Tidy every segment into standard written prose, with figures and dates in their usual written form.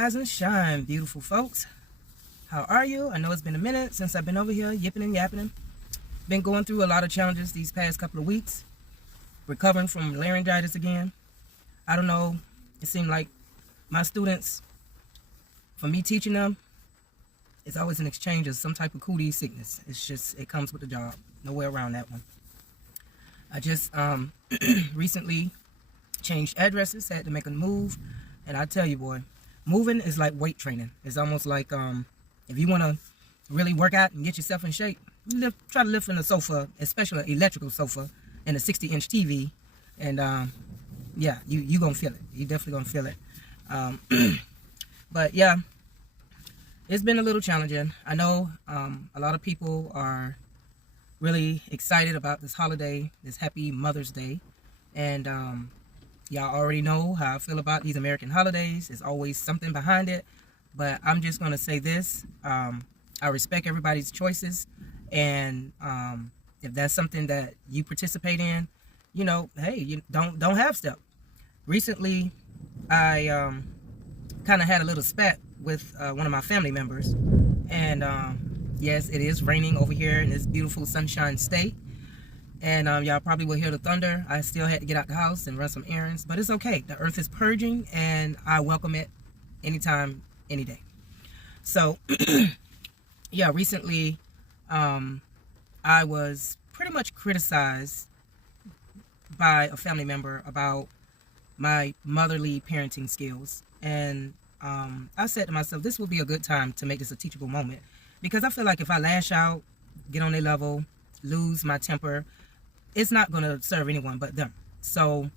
Rise and shine, beautiful folks. How are you? I know it's been a minute since I've been over here yipping and yapping. Been going through a lot of challenges these past couple of weeks. Recovering from laryngitis again. I don't know. It seemed like my students, for me teaching them, it's always an exchange of some type of cootie sickness. It's just, it comes with the job. No way around that one. I just recently changed addresses, had to make a move. And I tell you, boy, moving is like weight training. It's almost like if you want to really work out and get yourself in shape, try to lift in a sofa, especially an electrical sofa and a 60-inch TV. And yeah, you going to feel it. You definitely going to feel it. But yeah, it's been a little challenging. I know a lot of people are really excited about this holiday, this happy Mother's Day. And y'all already know how I feel about these American holidays. There's always something behind it. But I'm just going to say this. I respect everybody's choices. And if that's something that you participate in, you know, hey, you don't half step. Recently, I kind of had a little spat with one of my family members. And yes, it is raining over here in this beautiful sunshine state. And y'all probably will hear the thunder. I still had to get out the house and run some errands, but it's okay. The earth is purging, and I welcome it anytime, any day. So, yeah, recently I was pretty much criticized by a family member about my motherly parenting skills. And I said to myself, this would be a good time to make this a teachable moment, because I feel like if I lash out, get on their level, lose my temper, it's not going to serve anyone but them. So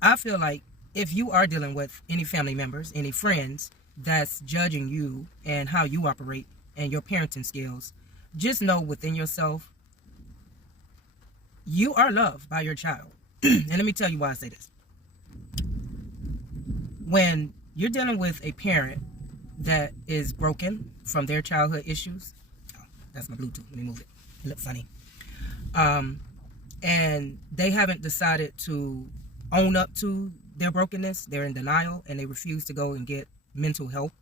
I feel like if you are dealing with any family members, any friends that's judging you and how you operate and your parenting skills, just know within yourself, you are loved by your child. And let me tell you why I say this. When you're dealing with a parent that is broken from their childhood issues, oh, that's my Bluetooth, let me move it, it looks funny. And they haven't decided to own up to their brokenness. They're in denial and they refuse to go and get mental help.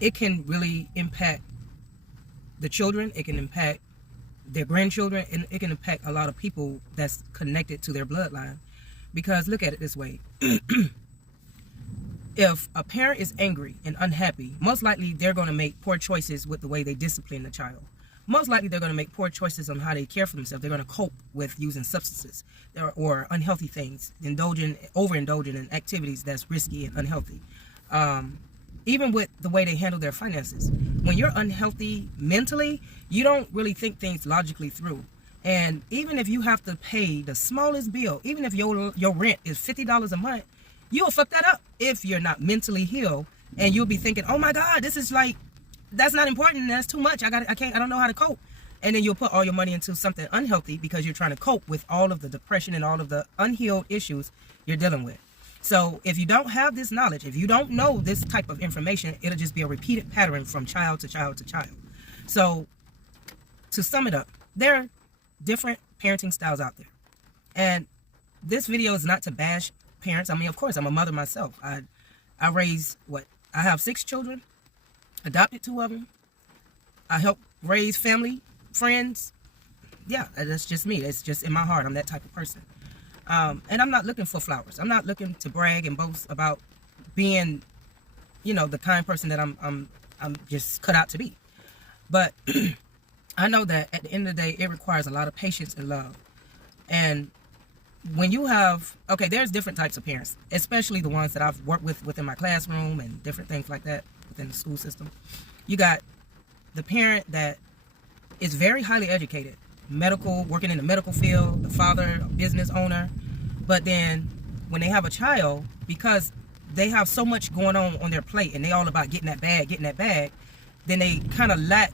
It can really impact the children. It can impact their grandchildren, and it can impact a lot of people that's connected to their bloodline. Because look at it this way. If a parent is angry and unhappy, most likely they're going to make poor choices with the way they discipline the child. Most likely they're going to make poor choices on how they care for themselves. They're going to cope with using substances or unhealthy things, overindulging in activities that's risky and unhealthy. Even with the way they handle their finances. When you're unhealthy mentally, you don't really think things logically through. And even if you have to pay the smallest bill, even if your rent is $50 a month, you'll fuck that up if you're not mentally healed. And you'll be thinking, oh my God, this is like, that's not important. That's too much. I don't know how to cope. And then you'll put all your money into something unhealthy because you're trying to cope with all of the depression and all of the unhealed issues you're dealing with. So if you don't have this knowledge, if you don't know this type of information, it'll just be a repeated pattern from child to child to child. So to sum it up, there are different parenting styles out there. And this video is not to bash parents. I mean, of course, I'm a mother myself. I raised, I have 6 children, adopted 2 of them. I help raise family, friends. Yeah, that's just me. It's just in my heart. I'm that type of person. And I'm not looking for flowers. I'm not looking to brag and boast about being, you know, the kind person that I'm just cut out to be. But I know that at the end of the day, it requires a lot of patience and love. And when you have, okay, there's different types of parents, especially the ones that I've worked with within my classroom and different things like that within the school system. You got the parent that is very highly educated, medical, working in the medical field, the father, a business owner. But then when they have a child, because they have so much going on their plate and they all about getting that bag, then they kind of lack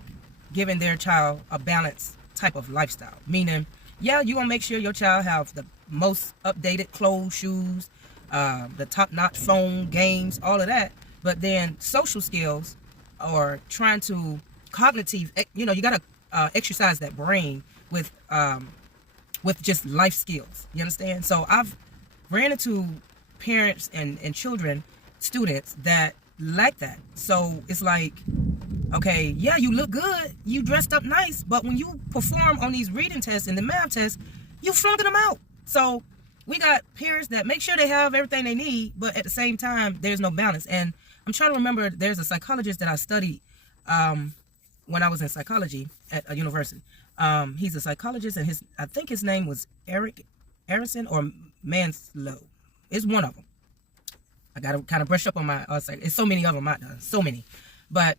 giving their child a balanced type of lifestyle. Meaning, yeah, you want to make sure your child have the most updated clothes, shoes, the top-notch phone, games, all of that. But then social skills or trying to cognitive, you know, you got to exercise that brain with just life skills. You understand? So I've ran into parents and children students that lack that. So it's like, okay, yeah, you look good, you dressed up nice, but when you perform on these reading tests and the math tests, you flunking them out. So we got parents that make sure they have everything they need, but at the same time, there's no balance. And I'm trying to remember, there's a psychologist that I studied when I was in psychology at a university. He's a psychologist, and I think his name was Eric Arison or Manslow. It's one of them. I got to kind of brush up on my, it's so many of them out there, so many. But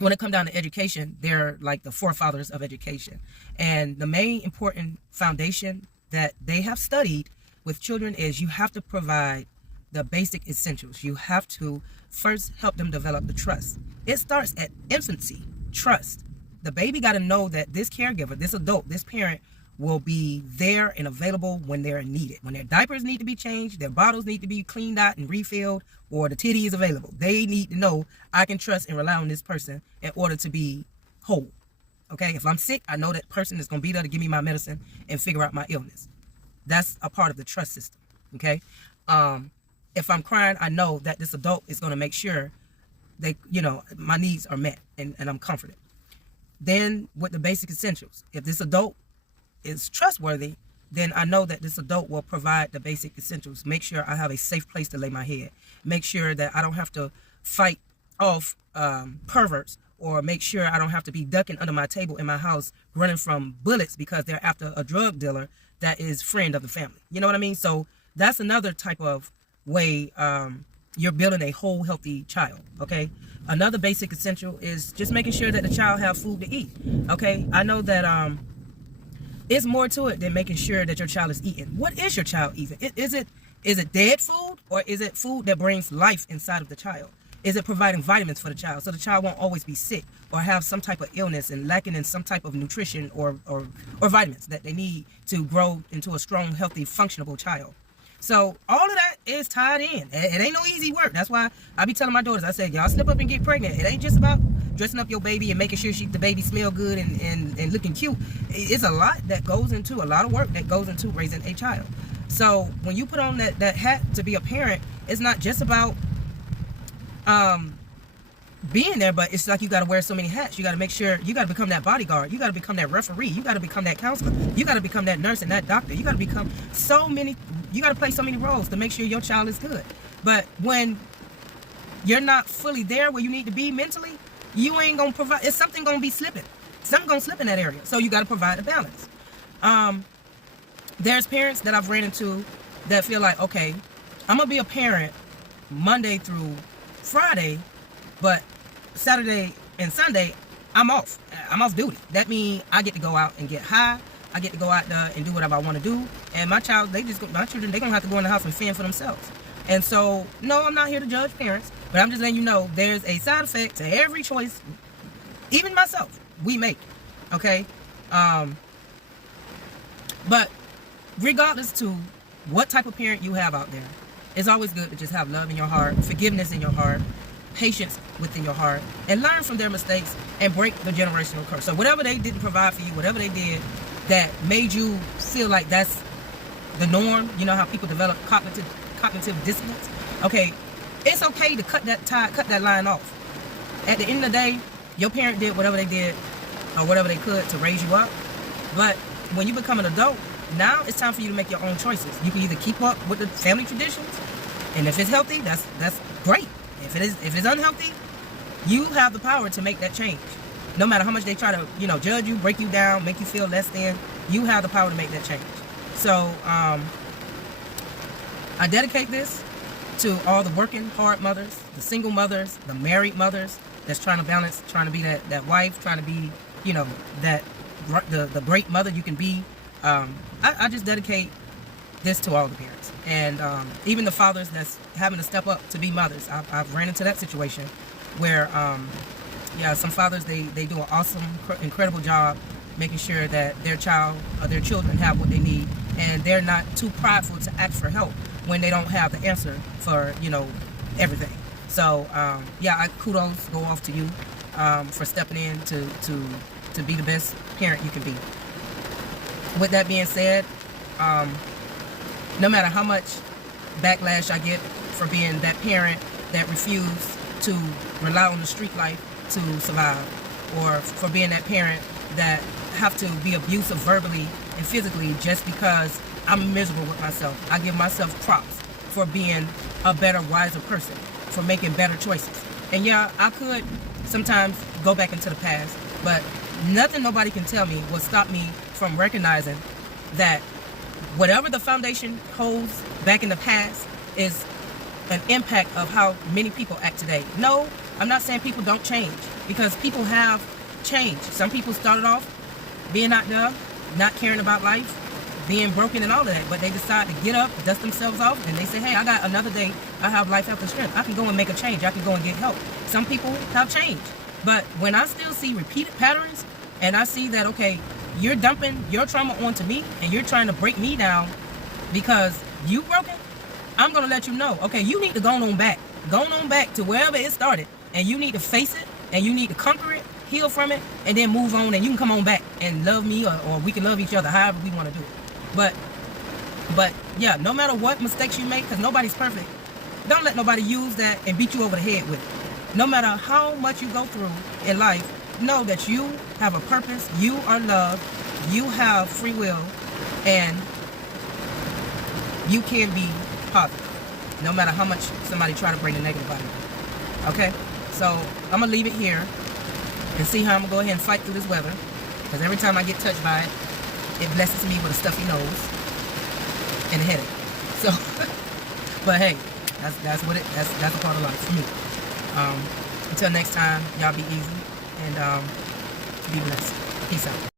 when it comes down to education, they're like the forefathers of education. And the main important foundation that they have studied with children is you have to provide the basic essentials. You have to first help them develop the trust. It starts at infancy, trust. The baby got to know that this caregiver, this adult, this parent will be there and available when they're needed. When their diapers need to be changed, their bottles need to be cleaned out and refilled, or the titty is available. They need to know I can trust and rely on this person in order to be whole. Okay, if I'm sick, I know that person is going to be there to give me my medicine and figure out my illness. That's a part of the trust system. Okay, if I'm crying, I know that this adult is going to make sure they, my needs are met and I'm comforted. Then with the basic essentials, if this adult is trustworthy, then I know that this adult will provide the basic essentials. Make sure I have a safe place to lay my head. Make sure that I don't have to fight off perverts, or make sure I don't have to be ducking under my table in my house running from bullets because they're after a drug dealer that is friend of the family. You know what I mean? So that's another type of way you're building a whole healthy child. Okay, another basic essential is just making sure that the child have food to eat. Okay, I know that it's more to it than making sure that your child is eating. What is your child eating? Is it dead food, or is it food that brings life inside of the child? Is it providing vitamins for the child so the child won't always be sick or have some type of illness and lacking in some type of nutrition or vitamins that they need to grow into a strong, healthy, functionable child? So all of that is tied in. It ain't no easy work. That's why I be telling my daughters, I said, y'all slip up and get pregnant. It ain't just about dressing up your baby and making sure the baby smell good and looking cute. It's a lot that goes into, a lot of work that goes into raising a child. So when you put on that hat to be a parent, it's not just about being there, but it's like you got to wear so many hats. You got to make sure, you got to become that bodyguard. You got to become that referee. You got to become that counselor. You got to become that nurse and that doctor. You got to become you got to play so many roles to make sure your child is good. But when you're not fully there where you need to be mentally, you ain't going to provide, it's something going to be slipping. Something going to slip in that area. So you got to provide a balance. There's parents that I've ran into that feel like, okay, I'm going to be a parent Monday through Friday, but Saturday and Sunday, I'm off. I'm off duty. That means I get to go out and get high. I get to go out there and do whatever I want to do. And my children, they're going to have to go in the house and fend for themselves. And so, no, I'm not here to judge parents, but I'm just letting you know there's a side effect to every choice, even myself, we make. Okay? But regardless to what type of parent you have out there, it's always good to just have love in your heart, forgiveness in your heart, patience within your heart, and learn from their mistakes and break the generational curse. So whatever they didn't provide for you, whatever they did that made you feel like that's the norm, you know how people develop cognitive dissonance? Okay, it's okay to cut that line off. At the end of the day, your parent did whatever they did or whatever they could to raise you up. But when you become an adult, now it's time for you to make your own choices. You can either keep up with the family traditions, and if it's healthy, that's great. If it's unhealthy, you have the power to make that change. No matter how much they try to, judge you, break you down, make you feel less than, you have the power to make that change. So I dedicate this to all the working hard mothers, the single mothers, the married mothers that's trying to balance, trying to be that wife, trying to be, the great mother you can be. I just dedicate this to all the parents, and even the fathers that's having to step up to be mothers. I've ran into that situation where, some fathers, they do an awesome, incredible job making sure that their child or their children have what they need, and they're not too prideful to ask for help when they don't have the answer for, everything. So, kudos go off to you for stepping in to be the best parent you can be. With that being said, no matter how much backlash I get for being that parent that refused to rely on the street life to survive, or for being that parent that have to be abusive verbally and physically just because I'm miserable with myself. I give myself props for being a better, wiser person, for making better choices. And yeah, I could sometimes go back into the past, but nothing nobody can tell me will stop me from recognizing that whatever the foundation holds back in the past is an impact of how many people act today. No, I'm not saying people don't change, because people have changed. Some people started off being out there, not caring about life, being broken and all of that, but they decide to get up, dust themselves off, and they say, hey, I got another day. I have life after strength. I can go and make a change. I can go and get help. Some people have changed. But when I still see repeated patterns, and I see that, okay, you're dumping your trauma onto me, and you're trying to break me down because you broken, I'm going to let you know, okay, you need to go on back. Go on back to wherever it started, and you need to face it, and you need to conquer it, heal from it, and then move on, and you can come on back and love me, or we can love each other, however we want to do it. But yeah, no matter what mistakes you make, because nobody's perfect, don't let nobody use that and beat you over the head with it. No matter how much you go through in life, know that you have a purpose, you are loved, you have free will, and you can be positive, no matter how much somebody try to bring the negative out of you. Okay? So I'm going to leave it here and see how I'm going to go ahead and fight through this weather, because every time I get touched by it, it blesses me with a stuffy nose and a headache. So, but hey, that's a part of life for me. Until next time, y'all be easy and be blessed. Peace out.